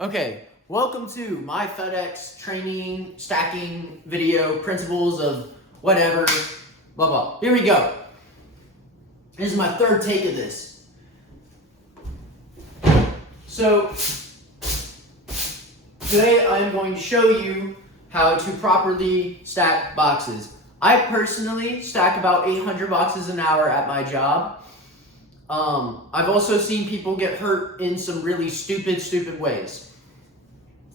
Okay, welcome to my FedEx training, stacking video, principles of whatever, blah, blah. Here we go. This is my third take of this. So, today I'm going to show you how to properly stack boxes. I personally stack about 800 boxes an hour at my job. I've also seen people get hurt in some really stupid ways.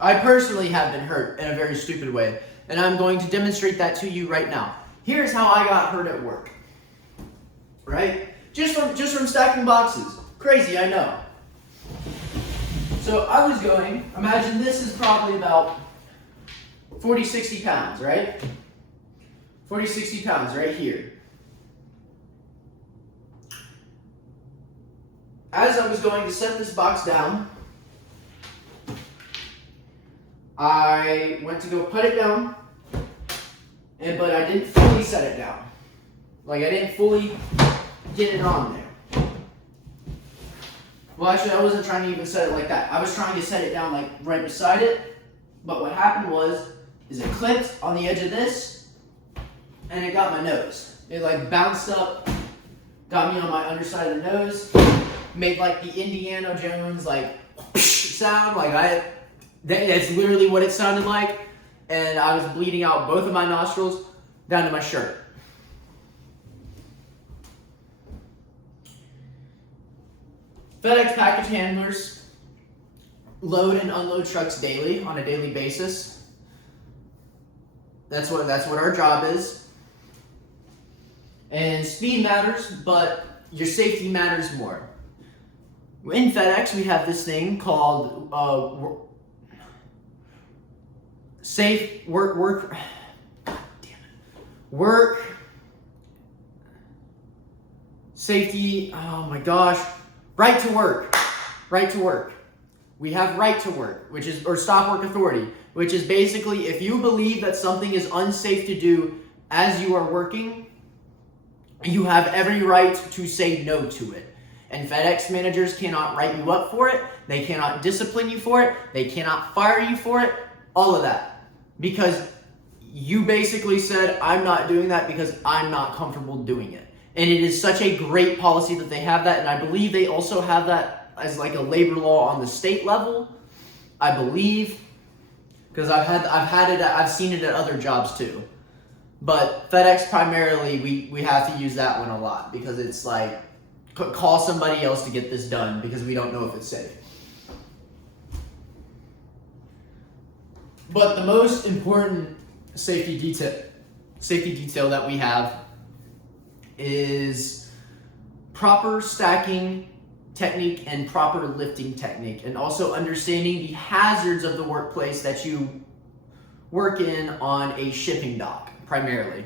I personally have been hurt in a very stupid way, and I'm going to demonstrate that to you right now. Here's how I got hurt at work. Right? Just from stacking boxes. Crazy, I know. So I was going, imagine this is probably about 40, 60 pounds, right? 40, 60 pounds right here. As I was going to set this box down, I went to go put it down, but I didn't fully set it down. Like, I didn't fully get it on there. Well, actually, I wasn't trying to even set it like that. I was trying to set it down, like, right beside it. But what happened is it clipped on the edge of this, and it got my nose. It, like, bounced up, got me on my underside of the nose, made, like, the Indiana Jones, like, sound. Like, that's literally what it sounded like. And I was bleeding out both of my nostrils down to my shirt. FedEx package handlers load and unload trucks daily on a daily basis. That's what our job is. And speed matters, but your safety matters more. In FedEx, we have this thing called work safety. Oh my gosh. Right to work. We have right to work, or stop work authority, which is basically if you believe that something is unsafe to do as you are working, you have every right to say no to it. And FedEx managers cannot write you up for it. They cannot discipline you for it. They cannot fire you for it. All of that. Because you basically said, I'm not doing that because I'm not comfortable doing it. And it is such a great policy that they have that. And I believe they also have that as like a labor law on the state level. I believe. Because I've seen it at other jobs too. But FedEx primarily, we have to use that one a lot. Because it's like, call somebody else to get this done because we don't know if it's safe. But the most important safety detail that we have is proper stacking technique and proper lifting technique, and also understanding the hazards of the workplace that you work in on a shipping dock, primarily.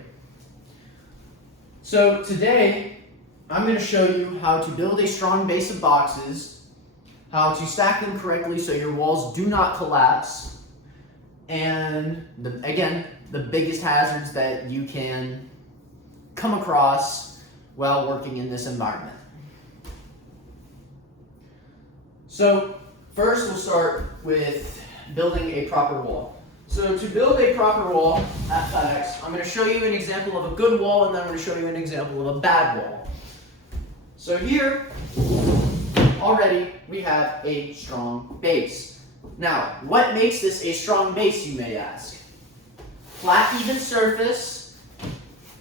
So today, I'm going to show you how to build a strong base of boxes, how to stack them correctly so your walls do not collapse, and again, the biggest hazards that you can come across while working in this environment. So first we'll start with building a proper wall. So to build a proper wall at FedEx, I'm going to show you an example of a good wall, and then I'm going to show you an example of a bad wall. So here, already we have a strong base. Now, what makes this a strong base, you may ask? Flat, even surface,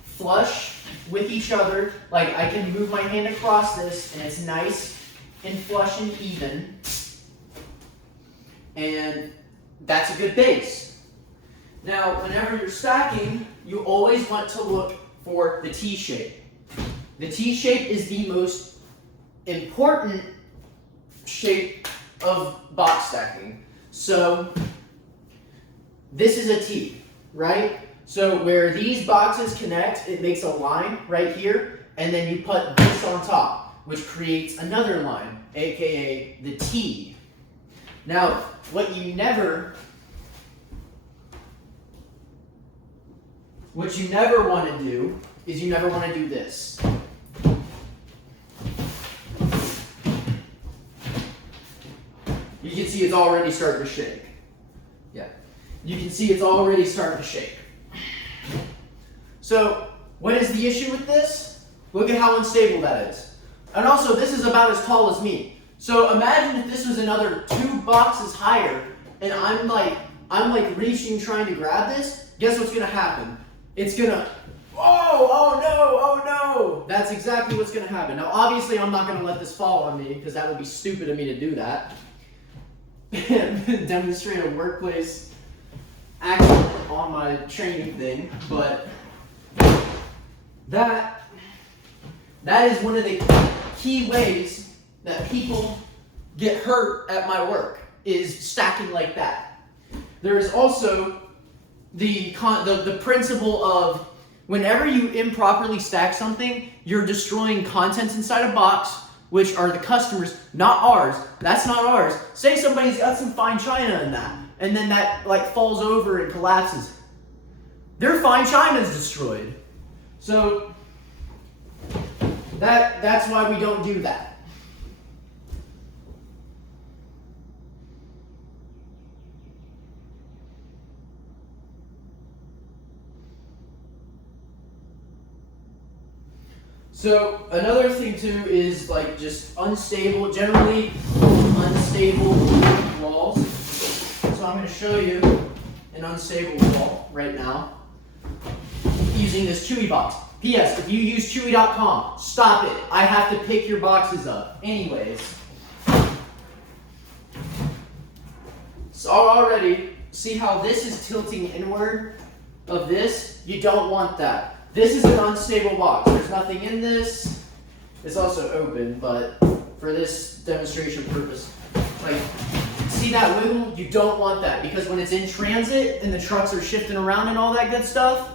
flush with each other. Like, I can move my hand across this, and it's nice and flush and even. And that's a good base. Now, whenever you're stacking, you always want to look for the T shape. The T shape is the most important shape of box stacking. So this is a T, right? So where these boxes connect, it makes a line right here, and then you put this on top, which creates another line, aka the T. Now, what you never want to do is you never want to do this. You You can see it's already starting to shake. Yeah, you can see it's already starting to shake. So what is the issue with this? Look at how unstable that is. And also, this is about as tall as me. So imagine if this was another 2 boxes higher, and I'm like reaching, trying to grab this. Guess what's gonna happen? It's gonna, oh no. That's exactly what's gonna happen. Now, obviously, I'm not gonna let this fall on me because that would be stupid of me to do that. Demonstrate a workplace action on my training thing, but that is one of the key ways that people get hurt at my work, is stacking like that. There is also the principle of whenever you improperly stack something, you're destroying contents inside a box, which are the customers, not ours. That's not ours. Say somebody's got some fine china in that, and then that like falls over and collapses. Their fine china is destroyed. So that's why we don't do that. So another thing too is like just unstable, generally unstable walls. So I'm going to show you an unstable wall right now using this Chewy box. P.S. If you use Chewy.com, stop it. I have to pick your boxes up. Anyways. So already, see how this is tilting inward of this? You don't want that. This is an unstable box. There's nothing in this. It's also open, but for this demonstration purpose, like, see that wiggle? You don't want that, because when it's in transit and the trucks are shifting around and all that good stuff,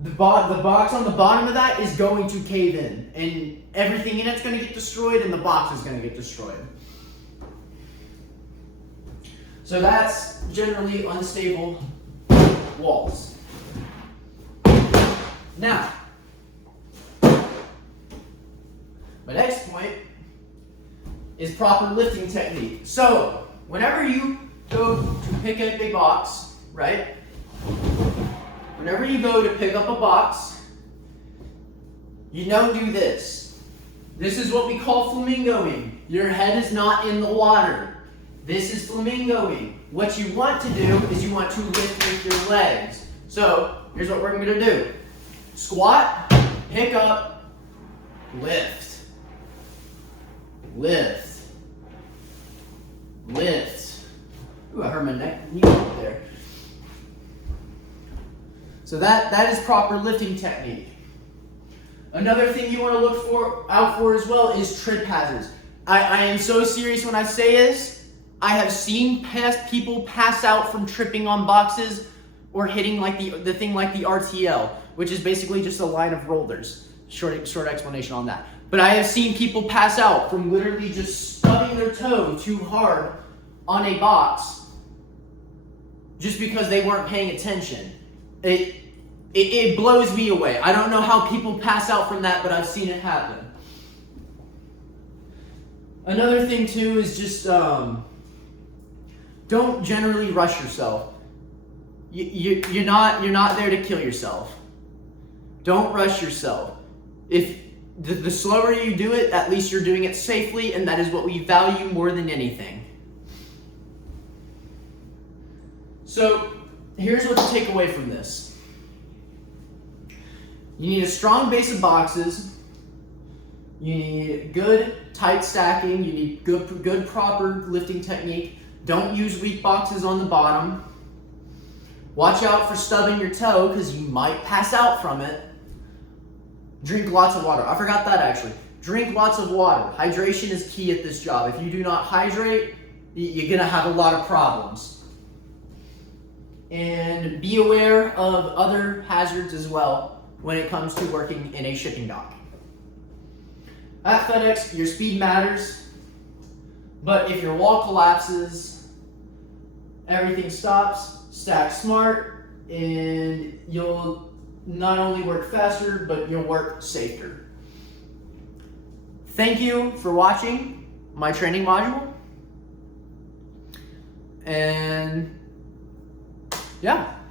the box on the bottom of that is going to cave in, and everything in it's going to get destroyed, and the box is going to get destroyed. So that's generally unstable walls. Now, my next point is proper lifting technique. So, whenever you go to pick up a box, right? Whenever you go to pick up a box, you don't do this. This is what we call flamingoing. Your head is not in the water. This is flamingoing. What you want to do is you want to lift with your legs. So, here's what we're going to do. Squat, pick up, lift, lift, lift. Ooh, I hurt my knee up there. So that is proper lifting technique. Another thing you want to look out for as well is trip hazards. I am so serious when I say this. I have seen people pass out from tripping on boxes or hitting like the thing like the RTL, which is basically just a line of rollers. Short explanation on that. But I have seen people pass out from literally just stubbing their toe too hard on a box just because they weren't paying attention. It blows me away. I don't know how people pass out from that, but I've seen it happen. Another thing too is just don't generally rush yourself. You're not there to kill yourself. Don't rush yourself. If the slower you do it, at least you're doing it safely, and that is what we value more than anything. So here's what to take away from this. You need a strong base of boxes. You need good tight stacking. You need good proper lifting technique. Don't use weak boxes on the bottom. Watch out for stubbing your toe because you might pass out from it. Drink lots of water. I forgot that actually. Drink lots of water. Hydration is key at this job. If you do not hydrate, you're going to have a lot of problems. And be aware of other hazards as well when it comes to working in a shipping dock. At FedEx, your speed matters, but if your wall collapses, everything stops. Stack smart, and you'll not only work faster, but you'll work safer. Thank you for watching my training module. And yeah.